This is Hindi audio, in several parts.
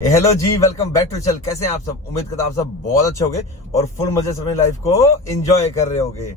हेलो जी, वेलकम बैक टू चैनल। कैसे हैं आप सब? उम्मीद करता आप सब बहुत अच्छे होंगे और फुल मजे से अपनी लाइफ को एंजॉय कर रहे होंगे।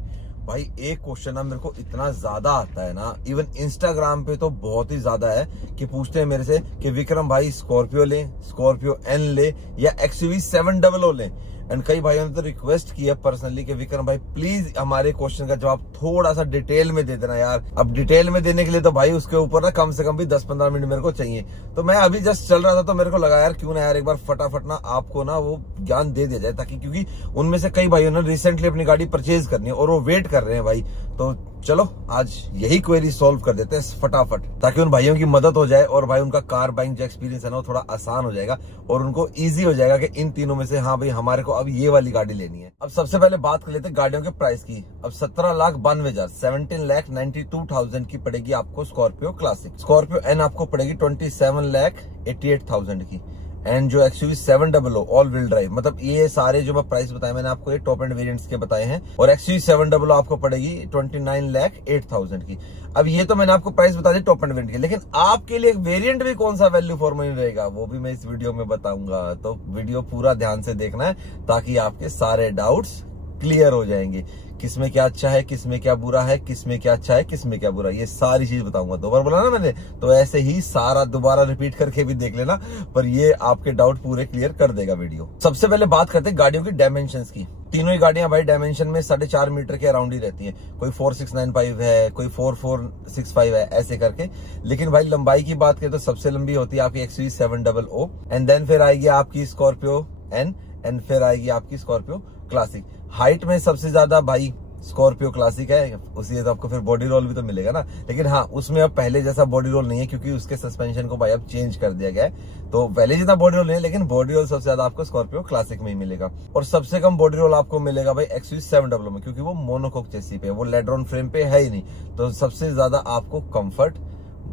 भाई एक क्वेश्चन ना मेरे को इतना ज्यादा आता है ना, इवन इंस्टाग्राम पे तो बहुत ही ज्यादा है कि पूछते हैं मेरे से कि विक्रम भाई स्कॉर्पियो ले, स्कॉर्पियो एन ले या XUV 700 ले। एंड कई भाइयों ने तो रिक्वेस्ट की है पर्सनली कि विक्रम भाई प्लीज हमारे क्वेश्चन का जवाब थोड़ा सा डिटेल में दे देना यार। अब डिटेल में देने के लिए तो भाई उसके ऊपर ना कम से कम भी 10-15 मिनट मेरे को चाहिए। तो मैं अभी जस्ट चल रहा था तो मेरे को लगा यार क्यों ना यार एक बार फटाफट ना आपको ना वो ज्ञान दे दिया जाए, ताकि क्योंकि उनमें से कई भाइयों ने रिसेंटली अपनी गाड़ी परचेज करनी है और वो वेट कर रहे हैं भाई। तो चलो आज यही क्वेरी सॉल्व कर देते हैं फटाफट, ताकि उन भाइयों की मदद हो जाए और भाई उनका कार बाइंग जो एक्सपीरियंस है ना वो थोड़ा आसान हो जाएगा और उनको इजी हो जाएगा कि इन तीनों में से हाँ भाई हमारे को अब ये वाली गाड़ी लेनी है। अब सबसे पहले बात कर लेते हैं गाड़ियों के प्राइस की। अब 17,92,000 17,92,000 की पड़ेगी आपको स्कॉर्पियो क्लासिक। स्कॉर्पियो एन आपको पड़ेगी 27,88,000 की। एंड जो XUV 700 ऑल व्हील ड्राइव, मतलब ये सारे जो मैं प्राइस बताए मैंने आपको ये टॉप एंड वेरिएंट्स के बताए हैं। और XUV 700 आपको पड़ेगी 29,08,000 की। अब ये तो मैंने आपको प्राइस बता दी टॉप एंड वेरिएंट की, लेकिन आपके लिए एक वेरिएंट भी कौन सा वैल्यू फॉर मनी रहेगा वो भी मैं इस वीडियो में बताऊंगा। तो वीडियो पूरा ध्यान से देखना है ताकि आपके सारे डाउट्स क्लियर हो जाएंगे। किसमें क्या अच्छा है, किसमें क्या बुरा है, किसमें क्या अच्छा है, किसमें क्या बुरा है, ये सारी चीज बताऊंगा। दो बार बोला ना मैंने, तो ऐसे ही सारा दोबारा रिपीट करके भी देख लेना, पर ये आपके डाउट पूरे क्लियर कर देगा वीडियो। सबसे पहले बात करते हैं गाड़ियों की डायमेंशंस की। तीनों ही गाड़ियां भाई डायमेंशन में 4.5 मीटर के अराउंड ही रहती है। कोई 4695 है, कोई 4465 है, ऐसे करके। लेकिन भाई लंबाई की बात करें तो सबसे लंबी होती है आपकी XUV 700 एंड देन फिर आएगी आपकी स्कॉर्पियो एन एंड फिर आएगी आपकी स्कॉर्पियो क्लासिक। हाइट में सबसे ज्यादा भाई स्कॉर्पियो क्लासिक है, उसी तो आपको फिर बॉडी रोल भी तो मिलेगा ना। लेकिन हाँ उसमें अब पहले जैसा बॉडी रोल नहीं है क्योंकि उसके सस्पेंशन को भाई अब चेंज कर दिया गया है। तो पहले जितना बॉडी रोल नहीं है, लेकिन बॉडी रोल सबसे ज्यादा आपको स्कॉर्पियो क्लासिक में ही मिलेगा। और सबसे कम बॉडी रोल आपको मिलेगा भाई XUV 700 में, क्योंकि वो मोनोकोक चेसी पे, वो लेड्रॉन फ्रेम पे है ही नहीं। तो सबसे ज्यादा आपको कंफर्ट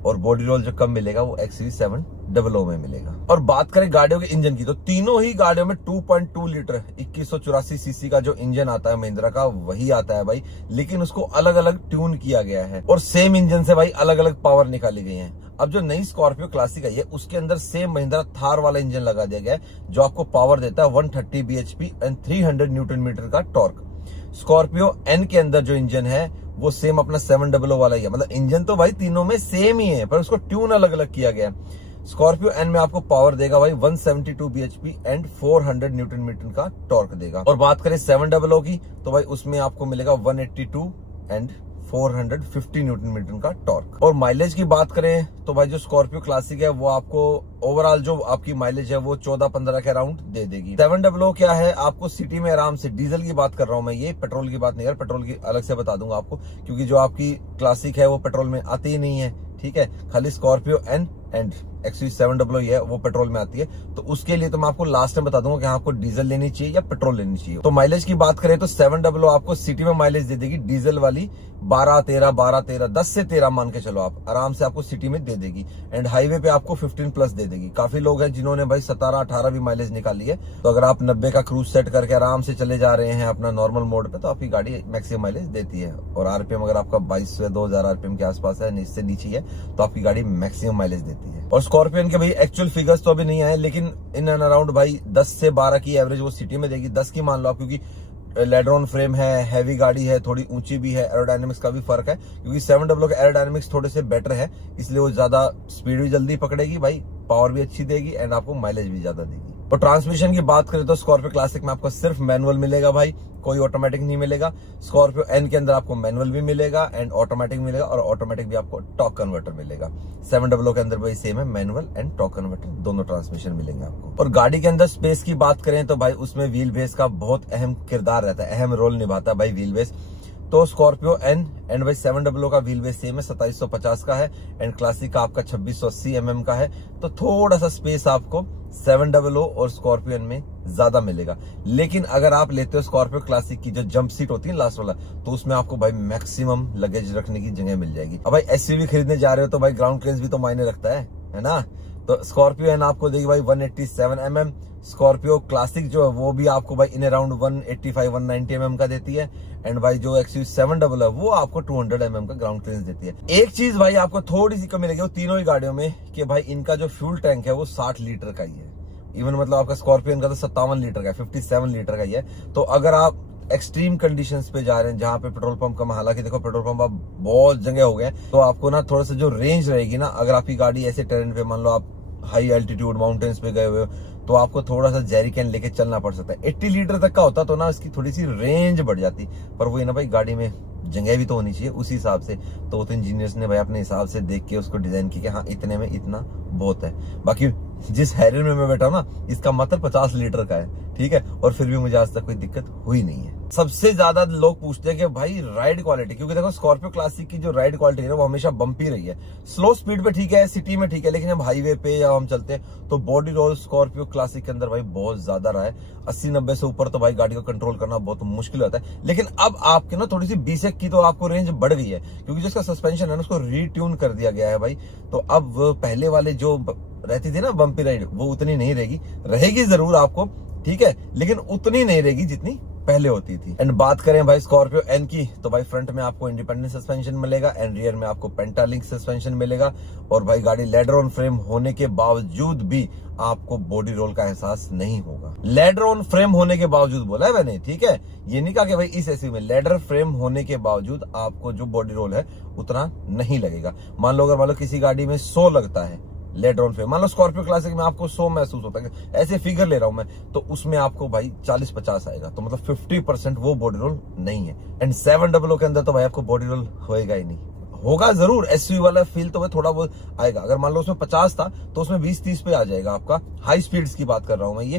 और बॉडी रोल जो कम मिलेगा वो XUV 700 में मिलेगा। और बात करें गाड़ियों के इंजन की, तो तीनों ही गाड़ियों में 2.2 लीटर 2184 सीसी का जो इंजन आता है महिंद्रा का वही आता है भाई, लेकिन उसको अलग अलग ट्यून किया गया है और सेम इंजन से भाई अलग अलग पावर निकाली गई है। अब जो नई स्कॉर्पियो क्लासिक है उसके अंदर सेम महिंद्रा थार वाला इंजन लगा दिया गया है जो आपको पावर देता है 130 bhp एंड 300 न्यूटन मीटर का टॉर्क। स्कॉर्पियो एन के अंदर जो इंजन है वो सेम अपना 700 वाला ही है, मतलब इंजन तो भाई तीनों में सेम ही है पर उसको ट्यून अलग अलग किया गया है। स्कॉर्पियो एन में आपको पावर देगा भाई 172 bhp एंड 400 न्यूटन मीटर का टॉर्क देगा। और बात करें 700 की तो भाई उसमें आपको मिलेगा 182 एंड 450 न्यूटन मीटर का टॉर्क। और माइलेज की बात करें तो भाई जो स्कॉर्पियो क्लासिक है वो आपको ओवरऑल जो आपकी माइलेज है वो 14-15 के अराउंड दे देगी। 700 क्या है आपको सिटी में आराम से, डीजल की बात कर रहा हूं मैं, ये पेट्रोल की बात नहीं यार, पेट्रोल की अलग से बता दूंगा आपको, क्योंकि जो आपकी क्लासिक है वो पेट्रोल में आती ही नहीं है। ठीक है, खाली स्कॉर्पियो एन एंड XUV 700 है वो पेट्रोल में आती है। तो उसके लिए तो मैं आपको लास्ट में बता दूंगा कि आपको डीजल लेनी चाहिए या पेट्रोल लेनी चाहिए। तो माइलेज की बात करें तो 700 आपको सिटी में माइलेज दे देगी डीजल वाली 12-13 10 से 13 मान के चलो आप, आराम से आपको सिटी में दे देगी। एंड हाईवे पे आपको 15+ दे देगी। काफी लोग हैं जिन्होंने भाई 17-18 भी माइलेज निकाली है। तो अगर आप 90 का क्रूज सेट करके आराम से चले जा रहे हैं अपना नॉर्मल मोड पे तो आपकी गाड़ी मैक्सिमम माइलेज देती है। और आरपीएम अगर आपका 22 से 2000 आरपीएम के आसपास है, इससे नीचे है, तो आपकी गाड़ी मैक्सिमम माइलेज देती है। और स्कॉर्पियन के भाई एक्चुअल फिगर्स तो अभी नहीं आए, लेकिन इन एंड अराउंड भाई 10 से 12 की एवरेज वो सिटी में देगी। 10 की मान लो आप, क्योंकि लेड्रॉन फ्रेम है, हैवी गाड़ी है, थोड़ी ऊंची भी है, एरोडायनेमिक्स का भी फर्क है, क्योंकि 700 के एरोडायनेमिक्स थोड़े से बेटर है, इसलिए वो ज्यादा स्पीड भी जल्दी पकड़ेगी भाई, पावर भी अच्छी देगी एंड आपको माइलेज भी ज्यादा देगी। और ट्रांसमिशन की बात करें तो स्कॉर्पियो क्लासिक में आपको सिर्फ मैनुअल मिलेगा भाई, कोई ऑटोमेटिक नहीं मिलेगा। स्कॉर्पियो एन के अंदर आपको मैनुअल भी मिलेगा एंड ऑटोमेटिक मिलेगा, और ऑटोमेटिक भी आपको टॉर्क कन्वर्टर मिलेगा। 700 के अंदर भाई सेम है, मैनुअल एंड टॉर्क कन्वर्टर दोनों ट्रांसमिशन मिलेंगे आपको। और गाड़ी के अंदर स्पेस की बात करें तो भाई उसमें व्हील बेस का बहुत अहम किरदार रहता है, अहम रोल निभाता है भाई व्हील बेस। तो स्कॉर्पियो एन एंड भाई 700 का व्हील बेस सेम है, 2750 का है एंड क्लासिक का आपका 2680 mm का है। तो थोड़ा सा स्पेस आपको 700 और स्कॉर्पियो एन में ज्यादा मिलेगा। लेकिन अगर आप लेते हो स्कॉर्पियो क्लासिक की जो जंप सीट होती है लास्ट वाला, तो उसमें आपको भाई मैक्सिमम लगेज रखने की जगह मिल जाएगी। अब भाई SUV खरीदने जा रहे हो तो भाई ग्राउंड क्लियरेंस भी तो मायने रखता है ना। तो स्कॉर्पियो एन आपको देगी भाई 187 mm, स्कॉर्पियो क्लासिक जो है वो भी आपको भाई इन अराउंड 185-190 mm का देती है एंड भाई जो XUV 700 है वो आपको 200 mm का ग्राउंड क्लियरेंस देती है। एक चीज भाई आपको थोड़ी सी कमी लगी वो तीनों ही गाड़ियों में कि भाई इनका जो फ्यूल टैंक है वो 60 लीटर का ही है। इवन मतलब आपका स्कॉर्पियन का तो 57 लीटर का है, 57 लीटर का ही है। तो अगर आप एक्सट्रीम कंडीशंस पे जा रहे हैं जहां पे पेट्रोल पंप कम, हालांकि देखो पेट्रोल पंप अब बहुत जगह हो गए, तो आपको ना थोड़ा सा जो रेंज रहेगी ना, अगर आपकी गाड़ी ऐसे टेरेन पे, मान लो आप हाई एल्टीट्यूड माउंटेन्स पे गए हुए हो, तो आपको थोड़ा सा जेरी कैन लेके चलना पड़ सकता है। 80 लीटर तक का होता तो ना इसकी थोड़ी सी रेंज बढ़ जाती, पर वो ना भाई गाड़ी में जगह भी तो होनी चाहिए उसी हिसाब से। तो इंजीनियर्स ने भाई अपने हिसाब से देख के उसको डिजाइन की कि हाँ इतने में इतना बहुत है। बाकी जिस हैरियर में मैं बैठा हूं ना, इसका मतलब 50 लीटर का है, ठीक है, और फिर भी मुझे आज तक कोई दिक्कत हुई नहीं है। सबसे ज्यादा लोग पूछते हैं कि भाई राइड क्वालिटी, क्योंकि देखो स्कॉर्पियो क्लासिक की जो राइड क्वालिटी है वो हमेशा बम्पी रही है। स्लो स्पीड पे ठीक है, सिटी में ठीक है, लेकिन हम हाईवे पे या हम चलते हैं तो बॉडी रोल स्कॉर्पियो क्लासिक के अंदर भाई बहुत ज्यादा रहा है। 80-90 से ऊपर तो भाई गाड़ी को कंट्रोल करना बहुत मुश्किल होता है। लेकिन अब आपके ना थोड़ी सी 20 की तो आपको रेंज बढ़ गई है, क्योंकि जिसका सस्पेंशन है ना उसको रीट्यून कर दिया गया है भाई। तो अब पहले वाले जो रहती थी ना बम्पी राइड, वो उतनी नहीं रहेगी जरूर आपको, ठीक है, लेकिन उतनी नहीं रहेगी जितनी पहले होती थी। एंड बात करें भाई स्कॉर्पियो एन की, तो भाई फ्रंट में आपको इंडिपेंडेंट सस्पेंशन मिलेगा एंड रियर में आपको पेंटालिंक सस्पेंशन मिलेगा। और भाई गाड़ी लेडर ऑन फ्रेम होने के बावजूद भी आपको बॉडी रोल का एहसास नहीं होगा। लेडर ऑन फ्रेम होने के बावजूद बोला है मैंने, ठीक है, ये नहीं कहा कि भाई इस एसयूवी में लेडर फ्रेम होने के बावजूद आपको जो बॉडी रोल है उतना नहीं लगेगा। मान लो किसी गाड़ी में 100 लगता है लेडर ऑन फ्रेम, मान लो स्कॉर्पियो क्लासिक में आपको 100 महसूस होता है, ऐसे फिगर ले रहा हूं मैं, तो उसमें आपको भाई 40-50 आएगा, तो मतलब 50% वो बॉडी रोल नहीं है। एंड 700 के अंदर तो भाई आपको बॉडी रोल होएगा ही नहीं, होगा जरूर एसयूवी वाला फील तो भाई थोड़ा बहुत आएगा। अगर मान लो उसमें 50 था तो उसमें 20-30 पे आ जाएगा आपका। हाई स्पीड्स की बात कर रहा हूं मैं ये,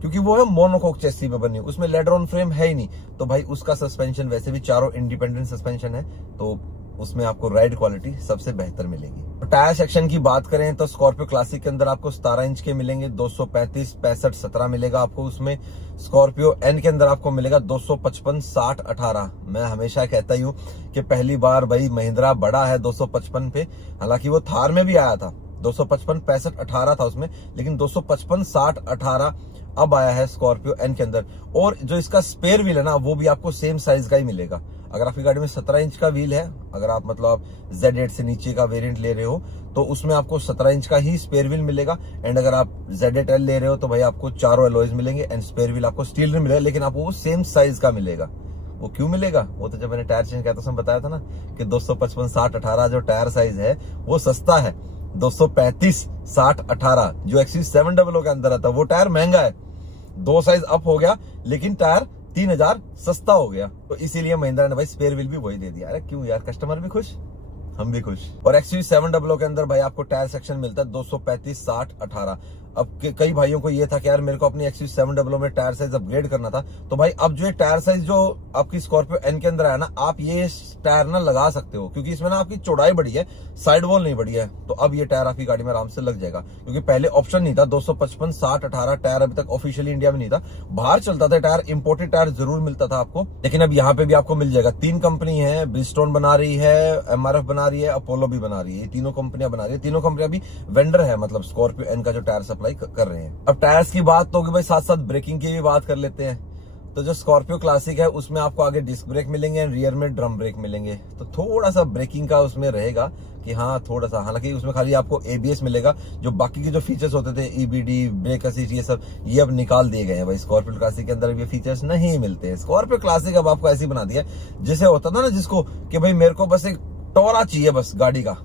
क्योंकि वो है मोनोकोक चेसी पे बनी, उसमें लेडर ऑन फ्रेम है ही नहीं। तो भाई उसका सस्पेंशन वैसे भी चारों इंडिपेंडेंट सस्पेंशन है, तो उसमें आपको राइड क्वालिटी सबसे बेहतर मिलेगी। टायर सेक्शन की बात करें तो स्कॉर्पियो क्लासिक के अंदर आपको 17 इंच के मिलेंगे, 235, 65, 17 मिलेगा आपको उसमें। स्कॉर्पियो एन के अंदर आपको मिलेगा 255, 60, 18। मैं हमेशा कहता ही हूं कि पहली बार भाई महिंद्रा बड़ा है 255 पे, हालांकि वो थार में भी आया था 255, 65, 18 था उसमें, लेकिन 255, 60, 18 अब आया है स्कॉर्पियो एन के अंदर। और जो इसका स्पेयर व्हील है ना, वो भी आपको सेम साइज का ही मिलेगा। अगर आपकी गाड़ी में 17 इंच का व्हील है, अगर आप मतलब आप Z8 से नीचे का वेरिएंट ले रहे हो, तो उसमें आपको 17 इंच का ही स्पेयर व्हील मिलेगा। एंड अगर आप Z8L ले रहे हो तो भाई आपको चारों एलॉयज मिलेंगे एंड स्पेयर व्हील आपको स्टील में मिलेगा, लेकिन आपको वो सेम साइज का मिलेगा। वो क्यों मिलेगा? वो तो जब मैंने टायर चेंज किया था उसमें बताया था ना कि 255, 60, 18 जो टायर साइज है वो सस्ता है। 235, 60, 18 जो XUV700 के अंदर आता है वो टायर महंगा है, 2 साइज अप हो गया, लेकिन टायर 3000 सस्ता हो गया। तो इसीलिए महिंद्रा ने भाई स्पेयर व्हील भी वही दे दिया। अरे क्यों यार, कस्टमर भी खुश, हम भी खुश। और XUV700 के अंदर भाई आपको टायर सेक्शन मिलता है 235, 60, 18। अब कई भाइयों को ये था कि यार मेरे को अपनी XUV700 में टायर साइज अपग्रेड करना था, तो भाई अब जो टायर साइज जो आपकी स्कॉर्पियो एन के अंदर है ना, आप ये टायर ना लगा सकते हो, क्योंकि इसमें ना आपकी चौड़ाई बढ़ी है, साइड वॉल नहीं बढ़ी है। तो अब ये टायर आपकी गाड़ी में आराम से लग जाएगा, क्योंकि पहले ऑप्शन नहीं था। 255, 60, 18 टायर अभी तक ऑफिशियली इंडिया में नहीं था, बाहर चलता था टायर, इंपोर्टेड टायर जरूर मिलता था आपको, लेकिन अब यहाँ पे भी आपको मिल जाएगा। 3 कंपनी है, ब्रिजस्टोन बना रही है, MRF बना रही है, अपोलो भी बना रही है, ये तीनों कंपनियां बना रही है। तीनों कंपनियां भी वेंडर है, मतलब स्कॉर्पियो एन का जो टायर सप्लाई कर रहे हैं। अब टायर्स की बात तो होगी भाई, साथ साथ ब्रेकिंग की भी बात कर लेते हैं। तो जो स्कॉर्पियो क्लासिक है उसमें आपको आगे डिस्क ब्रेक मिलेंगे, रियर में ड्रम ब्रेक मिलेंगे। तो थोड़ा सा ब्रेकिंग का उसमें रहेगा कि हाँ थोड़ा सा, हालांकि उसमें खाली आपको ABS मिलेगा। जो बाकी के जो फीचर्स होते थे EBD, ब्रेक असिस्ट, ये सब ये अब निकाल दिए गए हैं भाई। स्कॉर्पियो क्लासिक के अंदर ये फीचर्स नहीं मिलते हैं। स्कॉर्पियो क्लासिक अब आपको ऐसी बना दिया जैसे होता था ना जिसको कि भाई मेरे को बस एक टोरा चाहिए, बस गाड़ी का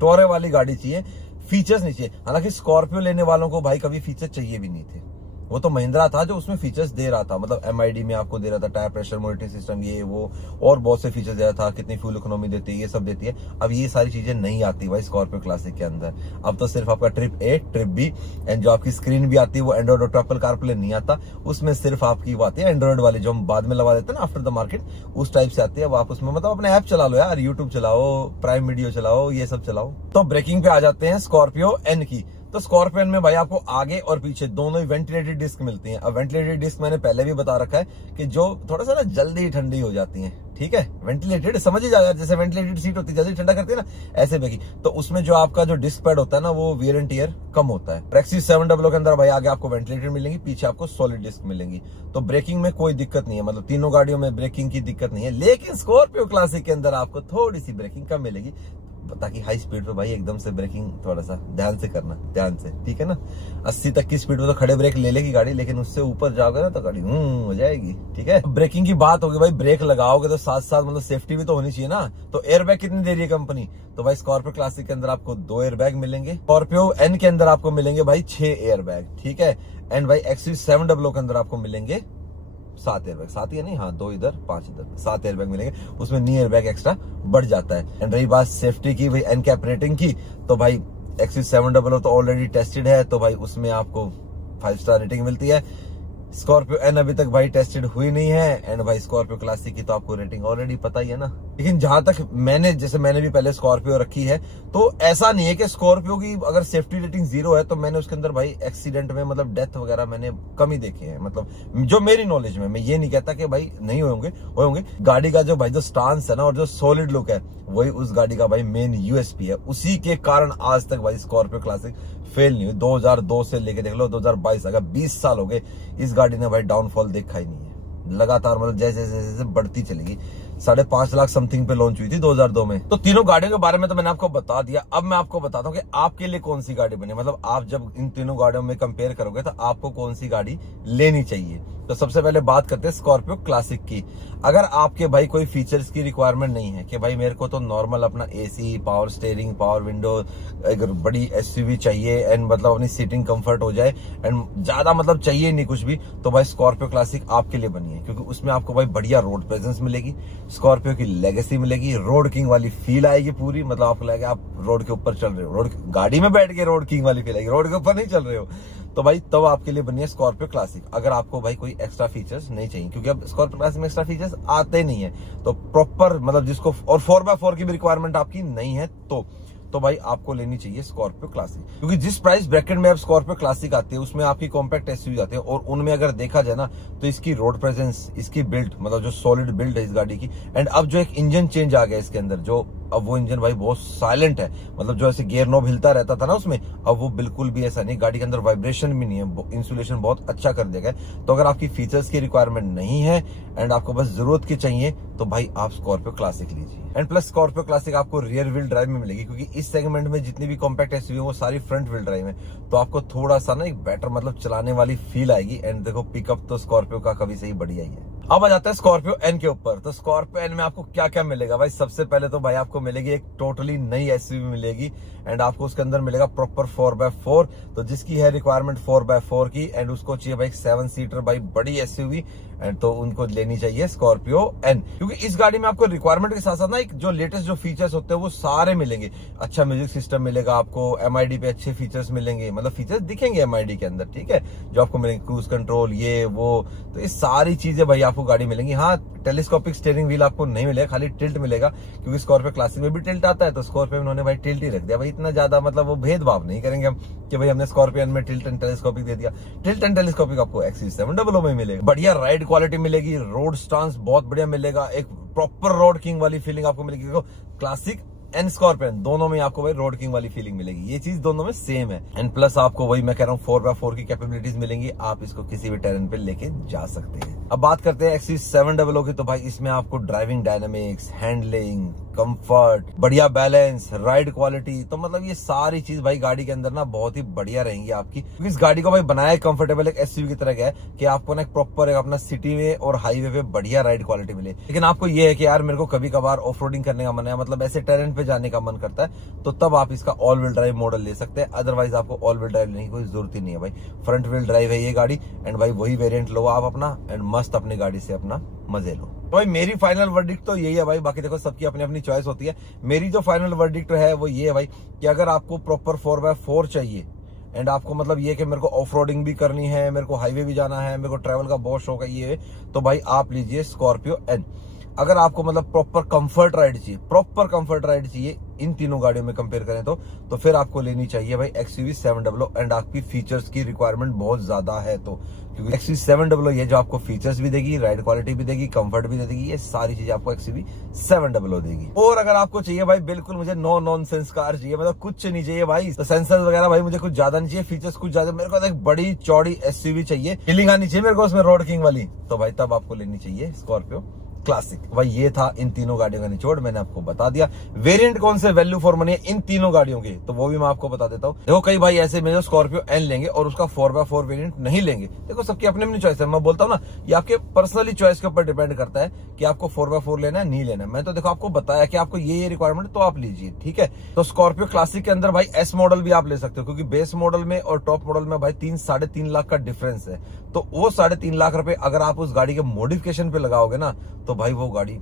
टोरे वाली गाड़ी चाहिए, फीचर्स नहीं चाहिए। हालांकि स्कॉर्पियो लेने वालों को भाई कभी फीचर चाहिए भी नहीं थे, वो तो महिंद्रा था जो उसमें फीचर्स दे रहा था, मतलब MID में आपको दे रहा था, टायर प्रेशर मॉनिटरिंग सिस्टम, ये वो और बहुत से फीचर्स दे रहा था, कितनी फ्यूल इकोनॉमी देती है, ये सब देती है। अब ये सारी चीजें नहीं आती भाई स्कॉर्पियो क्लासिक के अंदर। अब तो सिर्फ आपका trip A, trip B and जो आपकी स्क्रीन भी आती है वो एंड्रॉइड और ट्रिपल कारप्ले नहीं आता, उसमें सिर्फ आपकी वो आती है एंड्रॉइड वाली, जो हम बाद में लगा देते हैं ना आफ्टर द मार्केट, उस टाइप से आती है। अब आप उसमें मतलब अपने ऐप चला लो यार, यूट्यूब चलाओ, प्राइम वीडियो चलाओ, ये सब चलाओ। तो ब्रेकिंग पे आ जाते हैं स्कॉर्पियो एन की। तो स्कॉर्पियो में भाई आपको आगे और पीछे दोनों ही वेंटिलेटेड डिस्क मिलती हैं। अब वेंटिलेटेड डिस्क मैंने पहले भी बता रखा है कि जो थोड़ा सा ना जल्दी ठंडी हो जाती हैं, ठीक है, वेंटिलेटेड समझ ही जाएगा, जैसे वेंटिलेटेड सीट होती है जल्दी ठंडा करती है ना, ऐसे बेगी। तो उसमें जो आपका जो डिस्क पैड होता है ना, वो वियर एंड टियर कम होता है। XUV700 के अंदर भाई आगे आपको वेंटिलेटेड मिलेंगी, पीछे आपको सॉलिड डिस्क मिलेंगी। तो ब्रेकिंग में कोई दिक्कत नहीं है, मतलब तीनों गाड़ियों में ब्रेकिंग की दिक्कत नहीं है। लेकिन स्कॉर्पियो क्लासिक के अंदर आपको थोड़ी सी ब्रेकिंग कम मिलेगी। ताकि हाई स्पीड पे भाई एकदम से ब्रेकिंग थोड़ा सा ध्यान से करना, ध्यान से, ठीक है ना। 80 तक की स्पीड पे तो खड़े ब्रेक ले लेगी गाड़ी, लेकिन उससे ऊपर जाओगे ना तो गाड़ी हो जाएगी, ठीक है। ब्रेकिंग की बात होगी भाई, ब्रेक लगाओगे तो साथ साथ मतलब सेफ्टी भी तो होनी चाहिए ना। तो एयर बैग कितनी दे रही है कंपनी, तो भाई स्कॉर्पियो क्लासिक के अंदर आपको 2 एयर बैग मिलेंगे, स्कॉर्पियो एन के अंदर आपको मिलेंगे भाई 6 एयर बैग, ठीक है। एंड भाई XUV700 के अंदर आपको मिलेंगे 7 एयरबैग, 7 ही नहीं, हाँ 2 इधर 5 इधर, 7 एयरबैग मिलेंगे, उसमें नी एयरबैग एक्स्ट्रा बढ़ जाता है। एंड रही बात सेफ्टी की भाई एनकैप रेटिंग की, तो भाई XUV700 तो ऑलरेडी टेस्टेड है, तो भाई उसमें आपको 5 स्टार रेटिंग मिलती है। स्कॉर्पियो एन अभी तक भाई टेस्टेड हुई नहीं है। एंड भाई स्कॉर्पियो क्लासिक की तो आपको रेटिंग ऑलरेडी पता ही है ना। लेकिन जहां तक मैंने भी पहले स्कॉर्पियो रखी है, तो ऐसा नहीं है कि स्कॉर्पियो की अगर सेफ्टी रेटिंग 0 है तो मैंने उसके अंदर भाई एक्सीडेंट में मतलब डेथ वगैरह मैंने कम ही देखे हैं, मतलब जो मेरी नॉलेज में। मैं ये नहीं कहता कि भाई नहीं होंगे। गाड़ी का जो भाई जो स्टांस है ना और जो सॉलिड लुक है, वही उस गाड़ी का भाई मेन यूएसपी है। उसी के कारण आज तक भाई स्कॉर्पियो क्लासिक फेल नहीं हुई। 2002 से लेके देख लो 2022 अगर 20 साल हो गए, इस गाड़ी ने भाई डाउनफॉल देखा ही नहीं है। लगातार मतलब जैसे जैसे बढ़ती चलेगी। 5.5 लाख समथिंग पे लॉन्च हुई थी 2002 में। तो तीनों गाड़ियों के बारे में तो मैंने आपको बता दिया। अब मैं आपको बताता हूँ कि आपके लिए कौन सी गाड़ी बनी, मतलब आप जब इन तीनों गाड़ियों में कंपेयर करोगे तो आपको कौन सी गाड़ी लेनी चाहिए। तो सबसे पहले बात करते हैं स्कॉर्पियो क्लासिक की। अगर आपके भाई कोई फीचर्स की रिक्वायरमेंट नहीं है कि भाई मेरे को तो नॉर्मल अपना AC, power steering, power window, एक बड़ी एसयूवी चाहिए एंड मतलब अपनी सीटिंग कंफर्ट हो जाए एंड ज्यादा मतलब चाहिए नहीं कुछ भी, तो भाई स्कॉर्पियो क्लासिक आपके लिए बनी है। क्योंकि उसमें आपको भाई बढ़िया रोड प्रेजेंस मिलेगी, स्कॉर्पियो की लेगेसी मिलेगी, रोड किंग वाली फील आएगी पूरी, मतलब आपको लगेगा आप रोड के ऊपर चल रहे हो, रोड गाड़ी में बैठ के रोड किंग वाली फील आएगी, रोड के ऊपर नहीं चल रहे हो। तो भाई तब आपके लिए बनी है स्कॉर्पियो क्लासिक। अगर आपको भाई कोई एक्स्ट्रा फीचर्स नहीं चाहिए, क्योंकि अब स्कॉर्पियो क्लासिक में एक्स्ट्रा फीचर्स आते नहीं है, तो प्रॉपर मतलब जिसको और 4x4 की भी रिक्वायरमेंट आपकी नहीं है तो भाई आपको लेनी चाहिए स्कॉर्पियो क्लासिक। क्योंकि जिस प्राइस ब्रैकेट में अब स्कॉर्पियो क्लासिक आती है उसमें आपकी कॉम्पैक्ट एसयूवी आती है, और उनमें अगर देखा जाए ना तो इसकी रोड प्रेजेंस, इसकी बिल्ड मतलब जो सॉलिड बिल्ड है इस गाड़ी की, एंड अब जो एक इंजन चेंज आ गया इसके अंदर, जो अब वो इंजन भाई बहुत साइलेंट है, मतलब जो ऐसे गियर नॉब हिलता रहता था ना उसमें, अब वो बिल्कुल भी ऐसा नहीं, गाड़ी के अंदर वाइब्रेशन भी नहीं है, इंसुलेशन बहुत अच्छा कर दिया गया। तो अगर आपकी फीचर्स की रिक्वायरमेंट नहीं है एंड आपको बस जरूरत की चाहिए, तो भाई आप स्कॉर्पियो क्लासिक लीजिए। एंड प्लस स्कॉर्पियो क्लासिक आपको रियर व्हील ड्राइव में मिलेगी, क्योंकि इस सेगमेंट में जितनी भी कॉम्पैक्ट एसयूवी वो सारी फ्रंट व्हील ड्राइव है, तो आपको थोड़ा सा ना एक बेटर मतलब चलाने वाली फील आएगी। एंड देखो पिकअप तो स्कॉर्पियो का कभी से ही बढ़िया ही है। अब आ जाता है स्कॉर्पियो एन के ऊपर। तो स्कॉर्पियो एन में आपको क्या क्या मिलेगा भाई, सबसे पहले तो भाई आपको मिलेगी एक टोटली नई एसयूवी मिलेगी, एंड आपको उसके अंदर मिलेगा प्रॉपर 4x4। तो जिसकी है रिक्वायरमेंट 4x4 की एंड उसको चाहिए भाई 7 सीटर भाई बड़ी एसयूवी, एंड तो उनको लेनी चाहिए स्कॉर्पियो एन। क्योंकि इस गाड़ी में आपको रिक्वायरमेंट के साथ साथ ना एक जो लेटेस्ट जो फीचर्स होते हैं वो सारे मिलेंगे। अच्छा म्यूजिक सिस्टम मिलेगा आपको, एमआईडी पे अच्छे फीचर्स मिलेंगे, मतलब फीचर्स दिखेंगे एमआईडी के अंदर, ठीक है, जो आपको मिलेंगे, क्रूज कंट्रोल ये वो, तो ये सारी चीजें भाई आपको गाड़ी मिलेंगी। हाँ टेलीस्कोपिक स्टीयरिंग व्हील आपको नहीं मिलेगा, खाली टिल्ट मिलेगा, क्योंकि स्कॉर्पियो क्लासिक में भी टिल्ट आता है, तो स्कॉर्पियो में उन्होंने भाई टिल्ट ही रख दिया भाई, इतना ज्यादा मतलब वो भेदभाव नहीं करेंगे हम कि भाई हमने स्कॉर्पियो में टिल्ट एंड टेलीस्कोपिक दे दिया। टिल्ट एंड टेलीस्कोपिक आपको XUV700 में मिलेगा, बढ़िया राइड क्वालिटी मिलेगी, रोड स्टांस बहुत बढ़िया मिलेगा, एक प्रॉपर रोड किंग वाली फीलिंग आपको मिलेगी। देखो क्लासिक एंड स्कॉर्पियन दोनों में आपको भाई रोड किंग वाली फीलिंग मिलेगी, ये चीज दोनों में सेम है। एंड प्लस आपको वही मैं कह रहा हूँ 4x4 की कैपेबिलिटीज मिलेंगी, आप इसको किसी भी टेरेन पे लेके जा सकते हैं। अब बात करते हैं XUV700 की। तो भाई इसमें आपको ड्राइविंग डायनामिक्स, हैंडलिंग, कंफर्ट, बढ़िया बैलेंस, राइड क्वालिटी, तो मतलब ये सारी चीज भाई गाड़ी के अंदर ना बहुत ही बढ़िया रहेंगी आपकी। क्योंकि इस गाड़ी को भाई बनाया कंफर्टेबल एक एसयूवी की तरह गया है कि आपको ना एक प्रॉपर एक अपना सिटी में और हाईवे पे बढ़िया राइड क्वालिटी मिले। लेकिन आपको ये है कि यार मेरे को कभी कभार ऑफ रोडिंग करने का मन है, मतलब ऐसे टेरेन पे जाने का मन करता है, तो तब आप इसका ऑल व्हील ड्राइव मॉडल ले सकते हैं। अदरवाइज आपको ऑल व्हील ड्राइव लेने की कोई जरूरत ही नहीं है भाई, फ्रंट व्हील ड्राइव है ये गाड़ी, एंड भाई वही वेरिएंट लो आप अपना, एंड मस्त अपनी गाड़ी से अपना मजे लो। तो भाई मेरी फाइनल वर्डिक्ट तो यही है भाई, बाकी देखो सबकी अपनी अपनी चॉइस होती है। मेरी जो फाइनल वर्डिक्ट है वो ये है भाई कि अगर आपको प्रॉपर 4x4 चाहिए एंड आपको मतलब ये कि मेरे को ऑफ रोडिंग भी करनी है, मेरे को हाईवे भी जाना है, मेरे को ट्रैवल का बहुत शौक है ये, तो भाई आप लीजिए स्कॉर्पियो एन। अगर आपको मतलब प्रॉपर कंफर्ट राइड चाहिए इन तीनों गाड़ियों में कंपेयर करें तो फिर आपको लेनी चाहिए भाई XUV700, एंड आपकी फीचर्स की रिक्वायरमेंट बहुत ज्यादा है तो, क्योंकि XUV700 ये जो आपको फीचर्स भी देगी, राइड क्वालिटी भी देगी, कंफर्ट भी देगी, ये सारी चीजें आपको XUV700 देगी। और अगर आपको चाहिए भाई बिल्कुल मुझे नो नॉनसेंस कार चाहिए, मतलब कुछ नहीं चाहिए भाई, तो सेंसर वगैरह भाई मुझे कुछ ज्यादा नहीं चाहिए, फीचर्स कुछ ज्यादा, मेरे को एक बड़ी चौड़ी एसयूवी चाहिए, फीलिंग आनी चाहिए मेरे को उसमें रोड किंग वाली, तो भाई तब आपको लेनी चाहिए स्कॉर्पियो क्लासिक। भाई ये था इन तीनों गाड़ियों का निचोड़, मैंने आपको बता दिया। वेरिएंट कौन से वैल्यू फॉर मनी है इन तीनों गाड़ियों के, तो वो भी मैं आपको बता देता हूँ। देखो कई भाई ऐसे में जो स्कॉर्पियो एन लेंगे और उसका 4x4 वेरिएंट नहीं लेंगे। देखो सबकी अपनी अपनी चॉइस है, मैं बोलता हूँ ना, ये आपके पर्सनली चॉइस के ऊपर डिपेंड करता है कि आपको 4x4 लेना है नहीं लेना है। मैं तो देखो आपको बताया कि आपको ये रिक्वायरमेंट तो आप लीजिए, ठीक है। तो स्कॉर्पियो क्लासिक के अंदर भाई एस मॉडल भी आप ले सकते हो, क्योंकि बेस मॉडल में और टॉप मॉडल में भाई 3-3.5 लाख का डिफरेंस है। तो वो 3.5 लाख रुपए अगर आप उस गाड़ी के मॉडिफिकेशन पे लगाओगे ना, तो भाई वो गाड़ी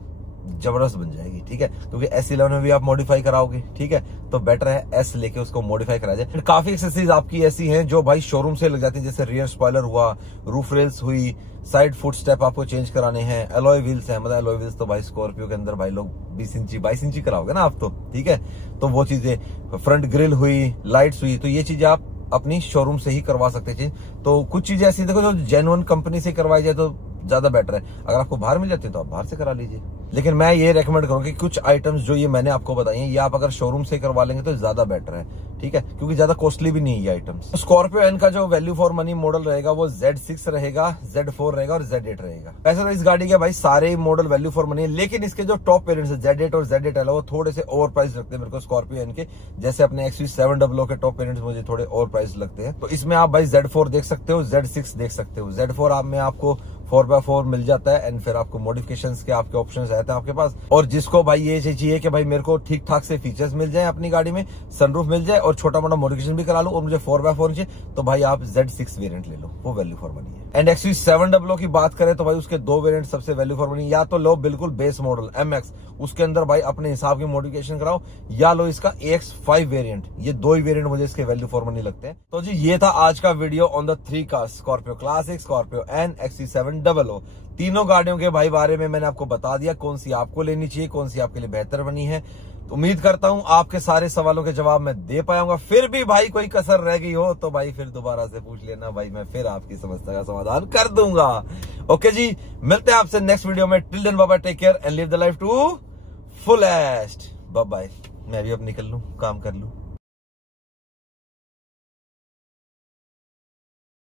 जबरदस्त बन जाएगी, ठीक है। क्योंकि S11 में भी आप मॉडिफाई कराओगे, ठीक है, तो बेटर है S लेके उसको मॉडिफाई करा जाए। काफी एक्सेसरीज आपकी ऐसी हैं जो भाई शोरूम से लग जाती है, जैसे रियर स्पॉइलर हुआ, रूफ रेल्स हुई, साइड फुट स्टेप आपको चेंज कराने हैं, एलॉय व्हील्स हैं। मतलब एलॉय व्हील्स तो भाई स्कॉर्पियो के अंदर भाई लोग 20 इंची 22 इंची कराओगे ना आप, तो ठीक है। तो वो चीजें, फ्रंट ग्रिल हुई, लाइट्स हुई, तो ये चीजें आप अपनी शोरूम से ही करवा सकते हैं। तो कुछ चीजें ऐसी देखो जो जेन्युइन कंपनी से करवाई जाए तो ज्यादा बेटर है। अगर आपको बाहर मिल जाती है तो आप बाहर से करा लीजिए, लेकिन मैं ये रेकमेंड करूंगा कि कुछ आइटम्स जो ये मैंने आपको बताई हैं, ये आप अगर शोरूम से करवा लेंगे तो ज्यादा बेटर है, ठीक है, क्योंकि ज्यादा कॉस्टली भी नहीं है ये आइटम्स। स्कॉर्पियो एन का जो वैल्यू फॉर मनी मॉडल रहेगा वो Z6 रहेगा, Z4 रहेगा और Z8 रहेगा। वैसे तो इस गाड़ी के भाई सारे मॉडल वैल्यू फॉर मनी है, लेकिन इसके जो टॉप वेरिएंट्स है Z8 और Z8 L वो थोड़े से ओवर प्राइस लगते हैं मेरे को स्कॉर्पियो एन के। जैसे अपने XUV700 के टॉप वेरिएंट्स मुझे थोड़े ओवर प्राइस लगते हैं। तो इसमें आप भाई Z4 देख सकते हो, Z6 देख सकते हो। Z4 आप में आपको 4x4 मिल जाता है, एंड फिर आपको मॉडिफिकेशंस के आपके ऑप्शंस रहते हैं आपके पास। और जिसको भाई ये चाहिए कि भाई मेरे को ठीक ठाक से फीचर्स मिल जाए अपनी गाड़ी में, सनरूफ मिल जाए और छोटा मोटा मॉडिफिकेशन भी करा लूं और मुझे 4x4 चाहिए, तो भाई आप Z6 वेरिएंट ले लो, वो वैल्यू फॉर मनी है। एंड XUV700 की बात करें तो भाई उसके दो वेरिएंट सबसे वैल्यू फॉर मनी, या तो लो बिल्कुल बेस मॉडल MX, उसके अंदर भाई अपने हिसाब की मॉडिफिकेशन कराओ, या लो इसका AX5 वेरिएंट। ये दो ही वेरिएंट मुझे इसके वैल्यू फॉर मनी लगते हैं। तो जी ये था आज का video on the 3 cars, Scorpio classic, Scorpio N, XUV700। तीनों गाड़ियों के भाई बारे में मैंने आपको बता दिया, कौन सी आपको लेनी चाहिए, कौन सी आपके लिए बेहतर बनी है। तो उम्मीद करता हूं आपके सारे सवालों के जवाब मैं दे पाऊंगा। फिर भी भाई कोई कसर रह गई हो तो भाई फिर दोबारा से पूछ लेना, भाई मैं फिर आपकी समस्या का समाधान कर दूंगा। ओके जी, मिलते हैं आपसे नेक्स्ट वीडियो में। Till then bye bye, take care and live the life to fullest. Bye bye. मैं भी अब निकल लूं, काम कर लूं।